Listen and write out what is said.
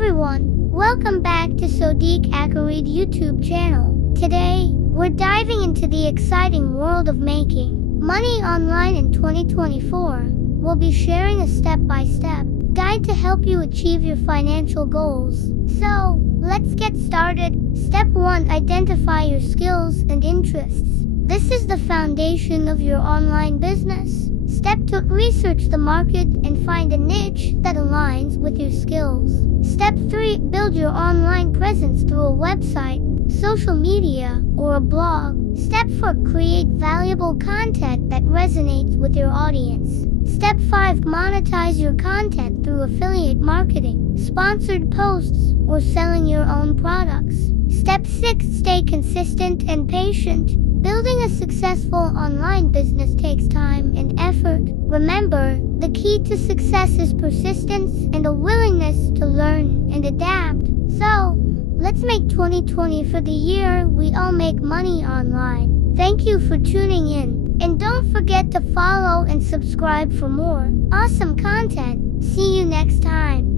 everyone, welcome back to Sodiq Akarid YouTube channel. Today, we're diving into the exciting world of making money online in 2024. We'll be sharing a step-by-step guide to help you achieve your financial goals. So, let's get started. Step 1. Identify your skills and interests. This is the foundation of your online business. Step 2. Research the market and find a niche that aligns with your skills. Step 3. Build your online presence through a website, social media, or a blog. Step 4. Create valuable content that resonates with your audience. Step 5. Monetize your content through affiliate marketing, sponsored posts, or selling your own products. Step 6. Stay consistent and patient. Building a successful online business takes time and effort. Remember, the key to success is persistence and a willingness to learn and adapt. So, let's make 2020 for the year we all make money online. Thank you for tuning in, and don't forget to follow and subscribe for more awesome content. See you next time.